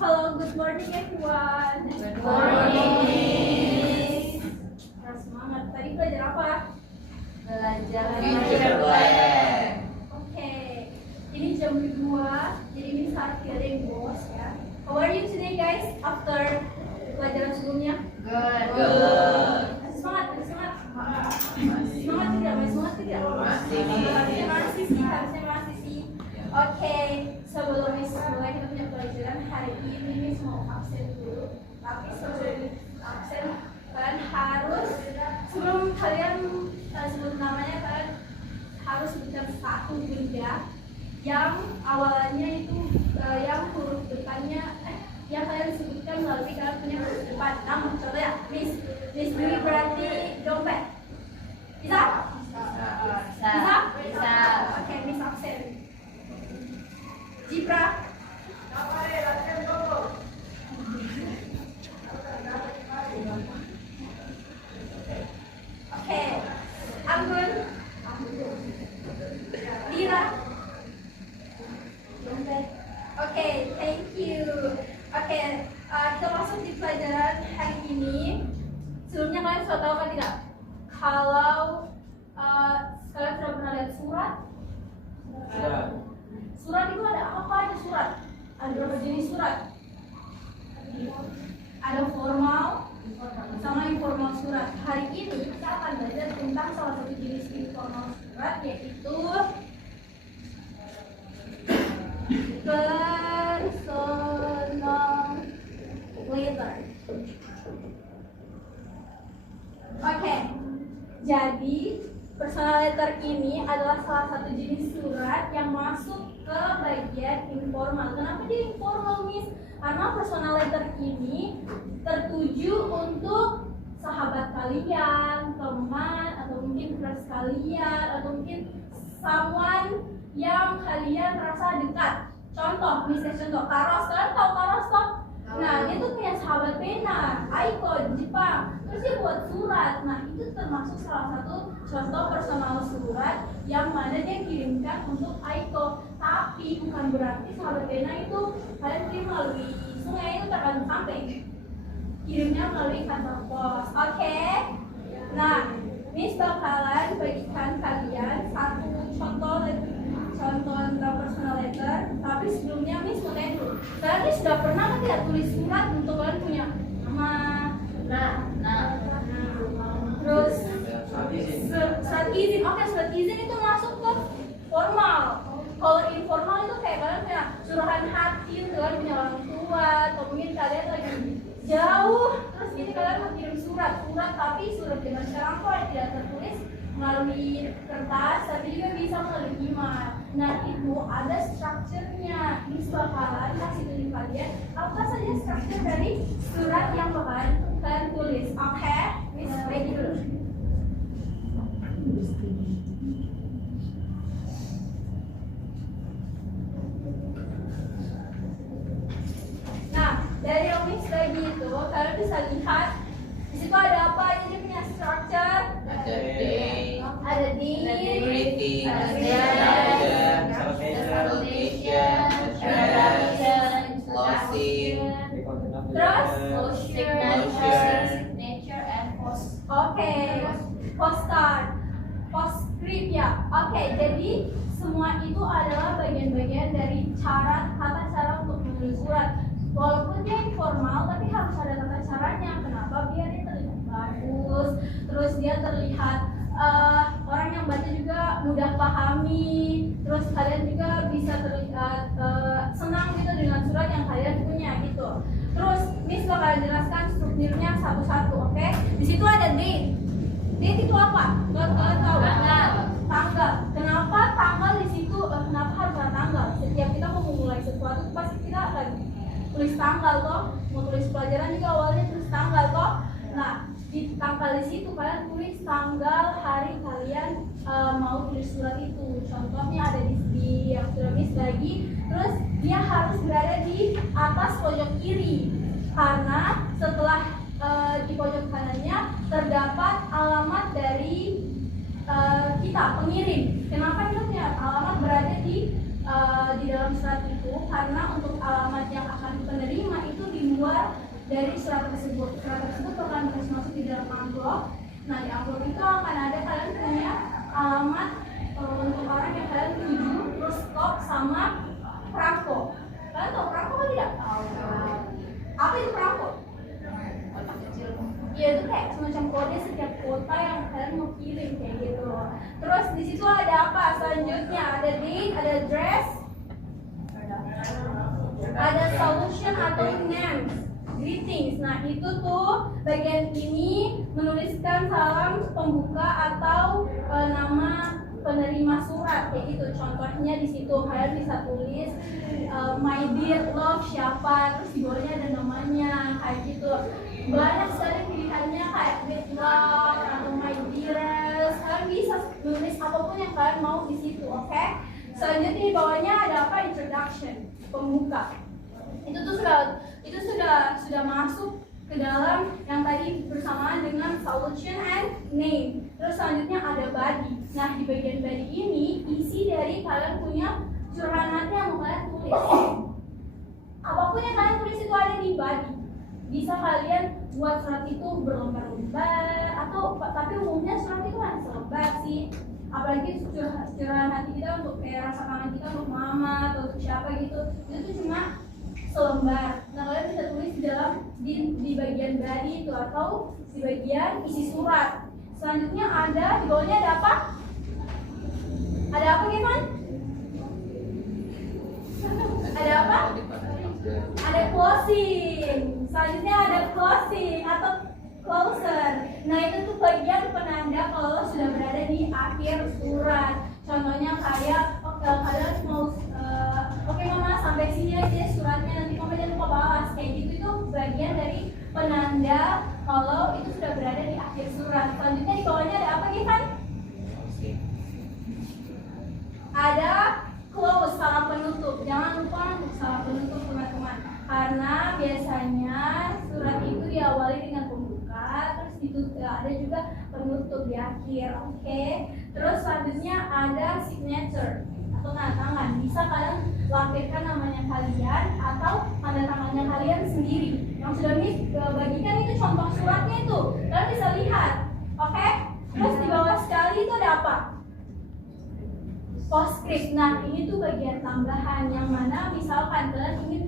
Hello, good morning everyone. Good morning. Semangat. Tadi belajar apa? Belajar Future plan. Oke. Ini jam kedua, jadi ini saat kirim bos ya. How are you today guys? After pelajaran sebelumnya? Good. Semangat, semangat. Semangat tidak? Semangat tidak? Masih sih, harusnya masih sih. Oke, sebelum mulai kita punya pelajaran hari ini, Miss mau absen dulu. Tapi sebelum absen, kalian harus sebelum kalian sebut namanya, kalian harus sebutkan satu benda yang awalnya itu yang huruf depannya yang kalian sebutkan melalui kalian punya huruf depan. Nama contohnya Miss Dwi berarti dompet. Bisa? Bisa? Oke, Miss absen. Jipra. Oke. Anggun. Dira. Oke, thank you. Oke, kita masuk di pelajaran hari ini. Sebelumnya kalian sudah tahu kan tidak? Kalau kalian sudah pernah lihat surat? Surat itu ada apa aja surat? Ada berapa jenis surat? Ada formal sama informal surat. Hari ini kita akan belajar tentang salah satu jenis informal surat, yaitu personal letter. Oke, jadi personal letter ini adalah salah satu jenis surat yang masuk ke bagian informal. Kenapa dia informal, Miss? Karena personal letter ini tertuju untuk sahabat kalian, teman, atau mungkin crush kalian, atau mungkin someone yang kalian rasa dekat. Contoh, Miss contoh, Karos. Kalian tahu Karos toh? Nah, dia tuh punya sahabat pena, Aiko di Jepang. Terus dia buat surat. Nah, itu termasuk salah satu contoh personal surat yang mana dia kirimkan untuk Aiko. Tapi bukan berarti sahabat pena itu kalian kirim melalui sungai, itu tergantung sampai. Kirimnya melalui kantor pos. Oke? Nah, Miss bakalan bagikan kalian satu contoh tentang personal letter. Tapi sebelumnya Miss mau tanya dulu, kalian sudah pernah kan tidak tulis surat untuk kalian punya nama? Terus surat izin. Oke, surat izin itu masuk ke formal. Kalau informal itu kayak kalian punya suruhan hati, kalian punya orang tua, atau mungkin kalian lagi jauh, terus ini kalian mau kirim surat, tapi surat zaman sekarang kok tidak tertulis melalui kertas, tapi juga bisa melalui email. Nah, itu ada strukturnya. Miss bakalan kasih tunjuk kalian apa saja struktur dari surat yang bakalan kalian tulis. Oke? Miss bagi dulu. Nah, dari yang Miss bagi itu kalian bisa lihat di situ ada apa aja dia punya struktur. Ada day, Ada di greeting, closing, terus signature and post. Oke, postcard, postscript ya. Oke, jadi semua itu adalah bagian-bagian dari tata cara untuk menulis surat. Walaupun dia informal, tapi harus ada tata caranya. Kenapa? Biar dia terlihat bagus, terus dia terlihat orang yang baca juga mudah pahami. Terus kalian juga bisa terlihat senang gitu dengan surat yang kalian punya gitu. Terus Miss bakal jelaskan strukturnya satu-satu, oke? Di situ ada date. Date itu apa? Kalian tahu? Tanggal. Kenapa tanggal di situ? Kenapa harus ada tanggal? Setiap kita mau memulai sesuatu pasti kita akan tulis tanggal toh. Mau tulis pelajaran juga awalnya tulis tanggal toh. Nah, di tanggal di situ kalian tulis tanggal hari kalian mau tulis surat itu. Contohnya ada di yang sudah Miss bagi. Terus dia harus berada di atas pojok kiri karena setelah di pojok kanannya terdapat alamat dari kita pengirim. Kenapa kita punya alamat berada di dalam surat itu? Karena untuk alamat yang akan penerima dari surat tersebut. Surat tersebut akan dikasih masuk di dalam amplop. Nah, di amplop itu akan ada kalian punya alamat untuk orang yang kalian tuju, terus stop sama perangko. Kalian tahu perangko atau tidak? Tahu. Apa itu perangko? Kotak kecil. Iya, itu kayak semacam kode setiap kota yang kalian mau kirim kayak gitu. Terus di situ ada apa? Selanjutnya ada date, ada address, ada solution atau names, greetings. Nah, itu tuh bagian ini menuliskan salam pembuka atau nama penerima surat kayak gitu. Contohnya di situ kalian bisa tulis my dear love siapa, terus di bawahnya ada namanya kayak gitu. Banyak sekali pilihannya kayak with love atau my dearest. Kalian bisa tulis apapun yang kalian mau di situ, oke? Selanjutnya di bawahnya ada apa? Introduction, pembuka. Itu sudah masuk ke dalam yang tadi bersamaan dengan solution and name. Terus selanjutnya ada body. Nah, di bagian body ini isi dari kalian punya curahan hati yang mau kalian tulis. Apapun yang kalian tulis itu ada di body. Bisa kalian buat surat itu berlembar-lembar atau tapi umumnya surat itu kan selembar sih. Apalagi curahan hati kita untuk kayak rasa kangen kita untuk mama atau untuk siapa gitu, itu tuh cuma selembar. Nah, kalian bisa tulis di bagian body itu atau di bagian isi surat. Selanjutnya ada di bawahnya ada apa? Ada apa, Kevin? Ada apa? Ada closing. Selanjutnya ada closing atau closer. Nah, itu tuh bagian penanda kalau sudah berada di akhir surat. Contohnya kayak kalian mau oke mama sampai sini aja suratnya, nanti mama jangan lupa balas kayak gitu. Itu bagian dari penanda kalau itu sudah berada di akhir surat. Selanjutnya di bawahnya ada apa, Givan? Ada close, salam penutup. Jangan lupa untuk salam penutup, teman-teman, karena biasanya surat itu diawali dengan pembuka, terus itu ada juga penutup di akhir. Oke. Terus selanjutnya ada signature atau tanda tangan. Bisa kalian lampirkan namanya kalian atau tanda tangannya kalian sendiri. Yang sudah bagikan itu contoh suratnya itu, kalian bisa lihat. Oke. Terus di bawah sekali itu ada apa? Postscript. Nah, ini tuh bagian tambahan yang mana misalkan kalian ingin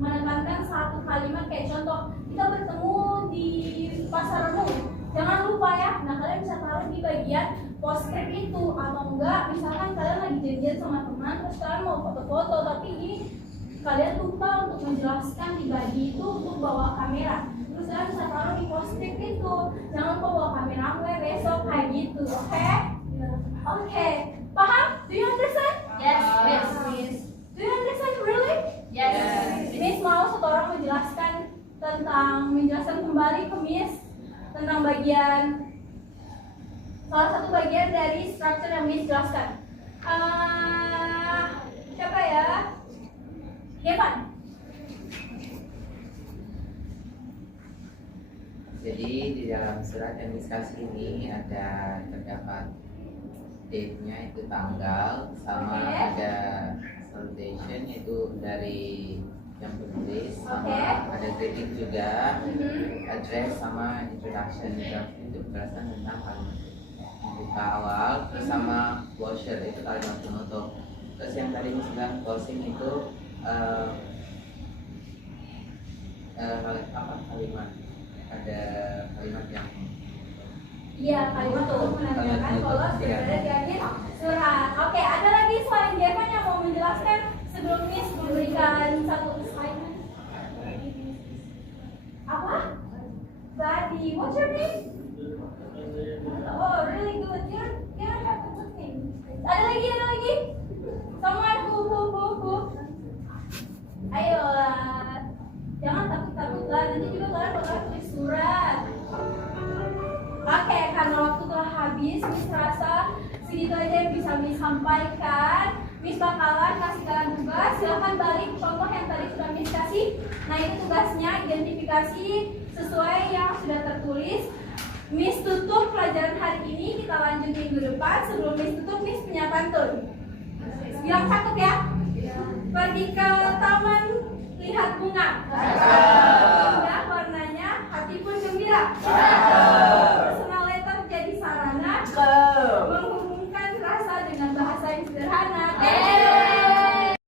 menekankan satu kalimat kayak contoh kita bertemu di pasar Rebo. Jangan lupa ya. Nah, kalian bisa taruh di bagian postscript itu, atau enggak misalkan kalian lagi janjian sama teman terus kalian mau foto-foto tapi ini kalian lupa untuk menjelaskan di body itu untuk bawa kamera. Terus kalian bisa taruh di postscript itu. Jangan lupa bawa kamera gue besok kayak gitu. Oke? Oke. Paham? Do you understand? Yes, Miss. Do you understand really? Yes. Miss mau satu orang menjelaskan kembali ke Miss tentang salah satu bagian dari structure yang Miss jelaskan. Siapa ya? Devan. Jadi di dalam surat yang Miss kasih ini terdapat date-nya itu tanggal, sama ada salutation itu dari yang penulis, sama ada greeting juga, address sama introduction itu menjelaskan tentang kalimat pembuka awal, terus sama closure itu kalimat penutup. Terus yang tadi Miss bilang closing itu kalimat, ada kalimat yang kalimat untuk menandakan kalau sudah berada di akhir surat. Oke, ada lagi selain Devan yang mau menjelaskan sebelum Miss memberikan satu assignment? Apa? Badi. What's your name? Oh, really good. You have a good name. Ada lagi? Someone who. Ayolah. Jangan takut-takutan. Nanti juga kalian bakal tulis surat. Oke, karena waktu telah habis, Miss rasa segitu aja yang bisa Miss sampaikan. Miss bakalan kasih kalian tugas. Silahkan balik contoh yang tadi sudah Miss kasih. Nah, ini tugasnya, identifikasi sesuai yang sudah tertulis. Miss tutup pelajaran hari ini, kita lanjut minggu depan. Sebelum Miss tutup, Miss punya pantun. Bilang cakep ya. Pergi ke taman lihat bunga.